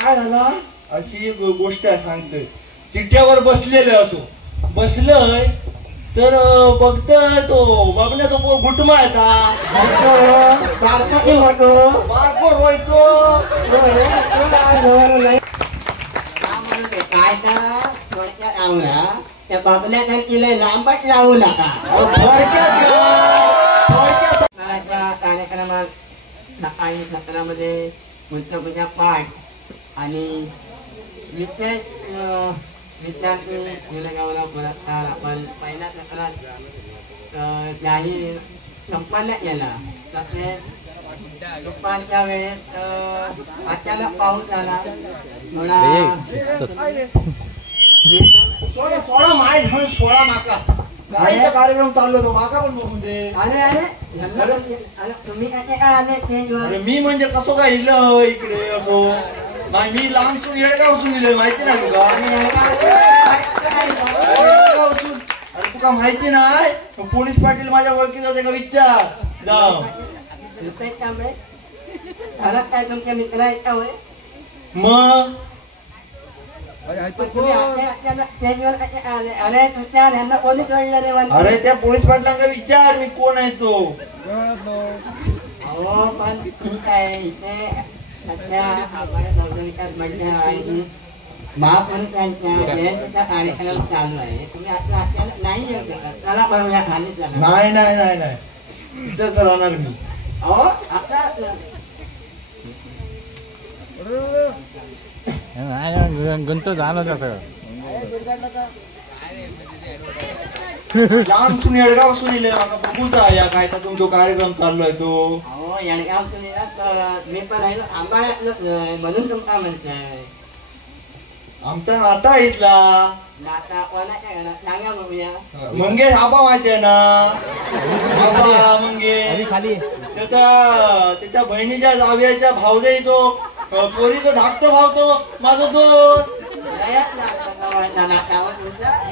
काय झाला अशी एक गोष्ट आहे सांगतोय. तिट्यावर बसलेलं असो बसलंय तर बघतोय तो बघण्या तो गुटमा येता बारको रोयतो काय थोडक्यात आवडा त्या बघण्याचा किल्ला लांबच लावू नका. कार्यक्रमात सकाळी सत्रामध्ये पुस्तकाचा पाठ आणि विद्यार्थी मुलगावला पुरस्कार आपण पहिल्या सत्रात जाहीर संपन्न केला. तसेच दुपारच्या वेळेत अचानक पाऊस आला. थोडा सोळा माय सोळा माका काय कार्यक्रम चाललो होतो माका पण बघून दे. अरे तुम्ही काय आले मी म्हणजे कसं काय इलं इकडे असो नाही मी लांब सून येडगावसून दिले माहिती नाही तुका. अरे तुका माहिती नाही पोलीस पाटील माझ्या ओळखीत होते का विचार जाऊ काय तुमच्या मित्र आहेत का होय. मग अरे त्या पोलीस पाटलांना विचार मी कोण आहे तो. हो पण ठीक आहे इथे सध्या महापुरुषांच्या जयंतीचा कार्यक्रम चालू आहे. तुम्ही आता नाही येऊ शकत. चला बघूया खाली नाही नाही नाही नाही इथंच राहणार मी. हो आता गणतो झालं सगळं लांब सून येडगाव सून इले बघूचा या काय तर तुमचा कार्यक्रम चाललोय तो. हो येडगाव सून मी पण आंबाळ्यातलंच म्हणून तुमचा म्हणताय. आमचा नाता इथला नाता कोणाच्या घरात सांगा बघूया. मंगेश आबा माहिती आहे ना आबा मंगेश खाली त्याच्या बहिणीच्या जावयाच्या भावजाई तो पोरी तो धाकटो भाव तो माझा दोस्त.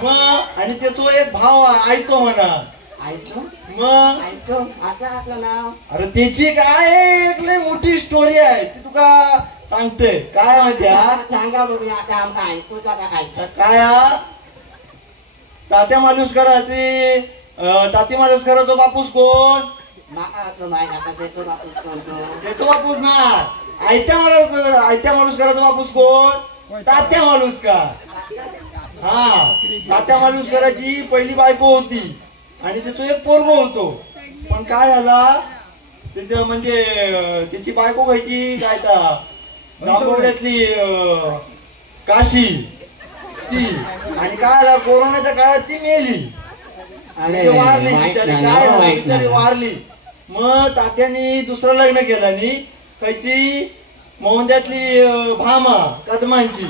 मग आणि त्याचो एक भाव ऐकतो म्हणा मग ऐकतो आता आपलं नाव. अरे त्याची काय एक लय मोठी स्टोरी आहे ती तुका सांगते. काय माहिती सांगा बघूया आता आमचा ऐकतो काय तात्या मालुसकराची ताती मालुसकराचा बापूस कोण. देतो बापूस ना आयत्या मालुसकराचा बापूस कोण तात्या मालुसकर. हा तात्या मालुसकराची पहिली बायको होती आणि त्याचं एक पोरगो होतो. पण काय झाला त्याच्या म्हणजे त्याची बायको व्हायची काय दापोड्यातली काशी ती आणि काय झालं कोरोनाच्या काळात ती मेली वारली. मग तात्यानी दुसरं लग्न केलं आणि कायची मोहंद्यातली भामा कदमांची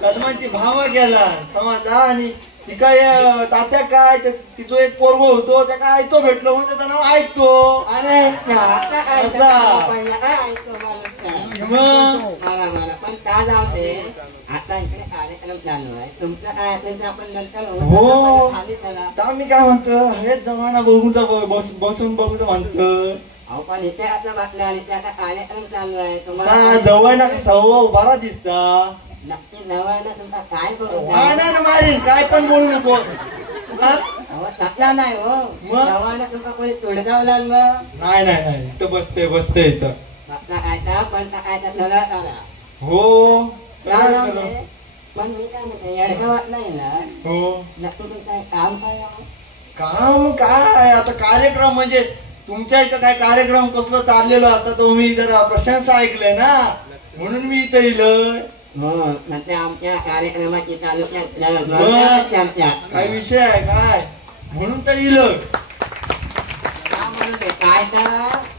कदमांची भामा गेला समजला. आणि ती काय तात्या काय तिचं एक पोरगो होतो त्या काय ऐकतो भेटलो म्हणून त्याचं नाव ऐकतो. पण का जाऊ दे आता इकडे कार्यक्रम चालू आहे तुमचं काय असेल ते आपण नंतर हो मी काय म्हणतो हेच जमाना बघूचा बसून बघूच म्हणतो. अहो पण इथे आता बसल्या आणि त्या कार्यक्रम चालू आहे तुम्हाला जवळ ना सव्वा बारा दिसता नक्की जवळ ना तुमचा काय करू मारीन काय पण बोलू नको. तसला नाही हो जवळ ना तुमचा कोणी तोडगावला मग नाही नाही नाही इथं बसते इथं खायचा पण खायचा सगळा करा. हो पण मी काय म्हणते येडगावात नाही ना हो नक्की तुमचं काम काय काम काय आता कार्यक्रम म्हणजे तुमच्या इथं काय कार्यक्रम कसलं चाललेलं असता तुम्ही जरा प्रशंसा ऐकलंय ना म्हणून मी इथं येईल. म्हणजे आमच्या कार्यक्रमाची तालुक्यात काय विषय आहे काय म्हणून तर येईल. काय तर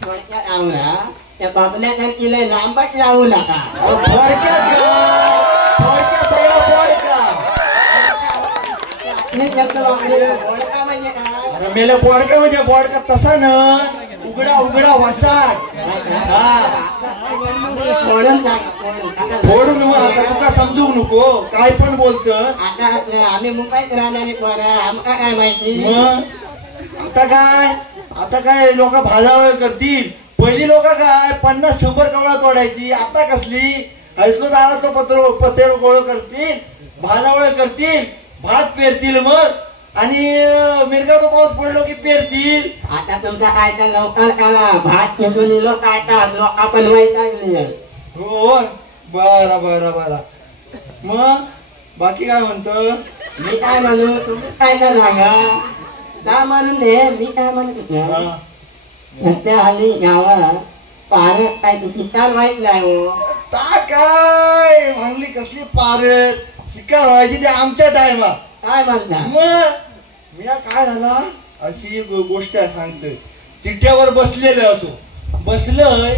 थोडक्यात आवडा त्या बघण्याचा किल्ला लांबच लावू नका. मेला बोडका म्हणजे बोडका तसा ना उघडा उघडा वसाट फोडू नको आता तुका समजू नको काय पण बोलत. आता आम्ही मुंबईत राहणारे पोरं आमका काय माहिती. मग आता काय लोक भाजावळ करतील पहिली लोक काय 50-100 कवळा तोडायची, आता कसली हैसलो दारातलं पत्र गोळ करतील, भानावळ करतील, भात पेरतील मग आणि मिरगाचा पाऊस पडलो की पेरतील. आता तुमचा काय तर लवकर आला भात फेकून लोक काय लोक आपण माहिती. हो बरा बरा बरा. मग बाकी काय म्हणतो? मी काय म्हणू तुम्ही काय करणार का म्हणून दे. मी काय म्हणत होतो सध्या हल्ली गावात पारत काय तुझी काल माहित नाही हो. काय म्हणली कसली पारत शिकार व्हायची ते आमच्या टायमात. काय म्हणता? मग मी काय झाला अशी गोष्ट सांगतोय. तिट्यावर बसलेलं असो बसलंय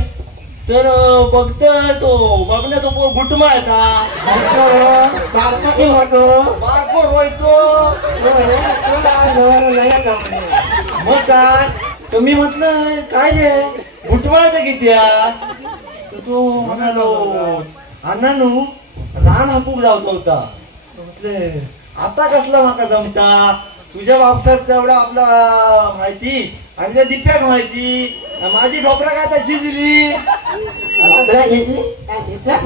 तर बघतोय तो बघण्या तो गुटमाळता बारको रोयतो. मग काय तुम्ही म्हटलं काय रे गुटमाळता किती तू म्हणालो अण्णानू रान हापूक जावतो होता. म्हटले आता कसला माका जमता तुझ्या बापसात तेवढा आपला माहिती आणि त्या दिप्याक माहिती. माझी ढोकरा काय आता झिजली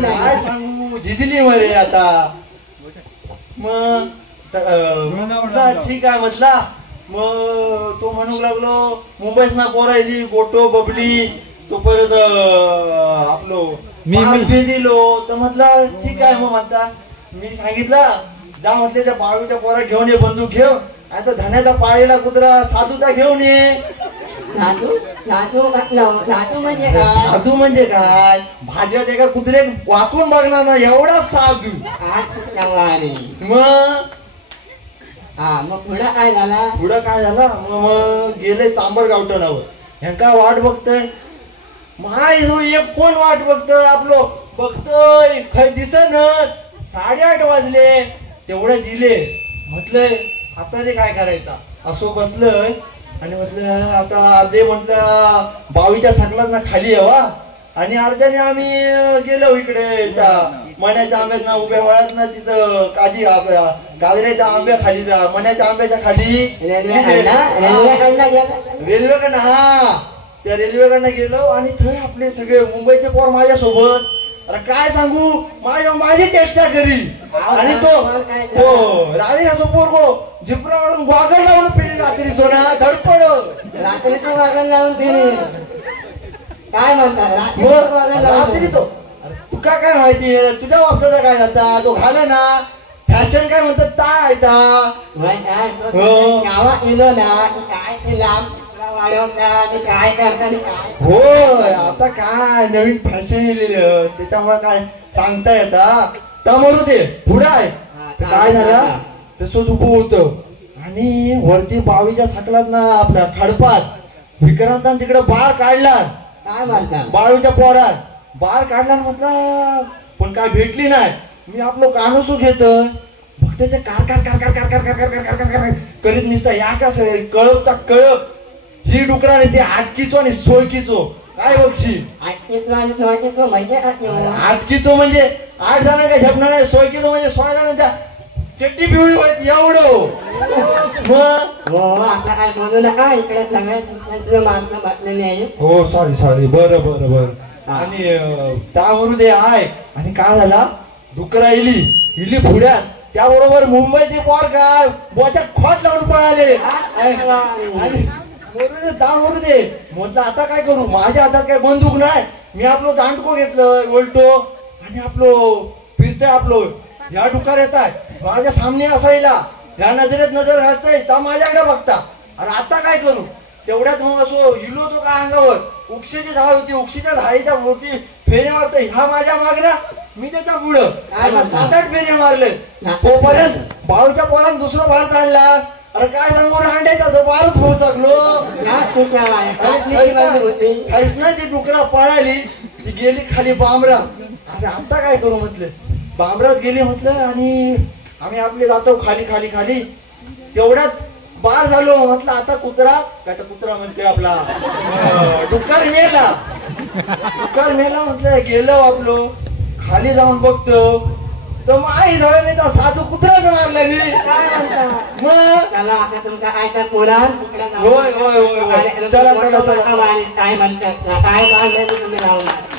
काय सांगू झिजली मरे आता. मग ठीक आहे म्हटला. मग तो म्हणू लागलो मुंबईत ना पोरायली गोटो बबली तो परत आपलं दिलो तर म्हटलं ठीक आहे. मग म्हणता मी सांगितलं जा म्हटले त्या बाळूच्या पोरा घेऊन ये बंदूक घेऊन आता धन्याचा पाळीला कुत्रा साधूचा घेऊन ये. साधू म्हणजे काय? साधू म्हणजे काय भाज्यात एका कुत्रे वाकून बघणार ना एवढा साधू. मग पुढं काय झाला? पुढं काय झाला मग गेले चांबर गावठणावर ह्यांका वाट बघतोय. माय एक कोण वाट बघतोय आपलं बघतोय खै दिसन 8:30 वाजले तेवढे दिले. म्हटलंय आता ते काय करायचा असो बसलंय आणि म्हटलं आता अर्धे म्हटलं बावीच्या सकलात ना खाली हवा आणि अर्ध्याने आम्ही गेलो इकडे मण्याच्या आंब्यात ना उभ्या वळत ना तिथं काजी गाजऱ्याच्या आंब्या खाली जा मण्याच्या आंब्याच्या खाली रेल्वेकडनं. हा त्या रेल्वेकडनं गेलो आणि थंय आपले सगळे मुंबईचे पोर माझ्या सोबत. अरे काय सांगू माझी चेष्टा करी आणि तो राणी असो पोरगो झिपरा वाढून वागण लावून पिली रात्री सोना धडपड रात्रीचं वागण लावून पिली. काय म्हणतात रात्री तो तुका काय माहिती तुझ्या वापसाचा काय जाता तो घाल ना फॅशन काय म्हणतात काय गावात गेलो ना काय लांब काय करता होय आता काय नवीन फॅशन येलेलं त्याच्यामुळे काय सांगता येता त्यामुळे ते पुढे आहे. काय झालं तसंच उभं होत आणि वरती बावीच्या सकलात ना आपल्या खडपात विक्रांतान तिकडे बार काढला. काय म्हणतात बावीच्या पोरात बार काढला म्हटलं पण काय भेटली नाही. मी आपलं कानूसू घेत फक्त ते car car car car car car car car car car करीत निसता या कसं कळपचा कळप ही डुकरा नाही ते आटकीचो आणि सोळकीचो काय बघशी आटकीचो म्हणजे 8 जणांना झेपणार नाही. सोळकीचो म्हणजे 16 जणांच्या चट्टी पिवळी व्हायची एवढं. मग आता काय बोलू नका इकडे सगळ्या माणसं बसलेली आहे. हो सॉरी बरं बरं बरं. आणि त्यावरून ते आहे आणि काय झाला डुकरा इली पुढ्यात त्याबरोबर मुंबईचे पोर काय बोच्या खोट लावून पळाले आणि दाम दे म्हटलं आता काय करू माझ्या हातात काय बंदूक नाही. मी आपलं दांडको घेतलं ओलटो आणि आपलं फिरतोय आपलं ह्या डुकार येत आहे माझ्या सामने असायला ह्या नजरेत नजर घालतोय तर माझ्याकडे बघता. अरे आता काय करू तेवढ्यात मग असो इलो तो काय अंगावर उक्षीची झाड होती उक्षीच्या झाडीच्या भोवती फेरे मारतोय हा माझ्या मागला मी त्याच्या पुढं 7-8 फेरे मारले. तोपर्यंत बाळूच्या पोरानं दुसरं बाळ काढला. अरे काय सांगू रांड्याचा तो बारच होऊ शकलो ती डुकरा पळाली ती गेली खाली बांबरा. अरे आता काय करू म्हटलं बांबरात गेली म्हटलं आणि आम्ही आपले जातो खाली खाली खाली तेवढ्यात बार झालो. म्हटलं आता कुत्रा काय तर कुत्रा म्हणतोय आपला डुक्कर मेला म्हटलं गेलो आपलो खाली जाऊन बघतो तो आई धवला नाही तर साधू कुत्र्याचं मारलं मी काय म्हणता मग चला आता तुमचा ऐका पुराण तिकडे होय, होय, होय, होय. चला, चला, चला. काय म्हणतात काय बांधलेलं तुम्ही लावणार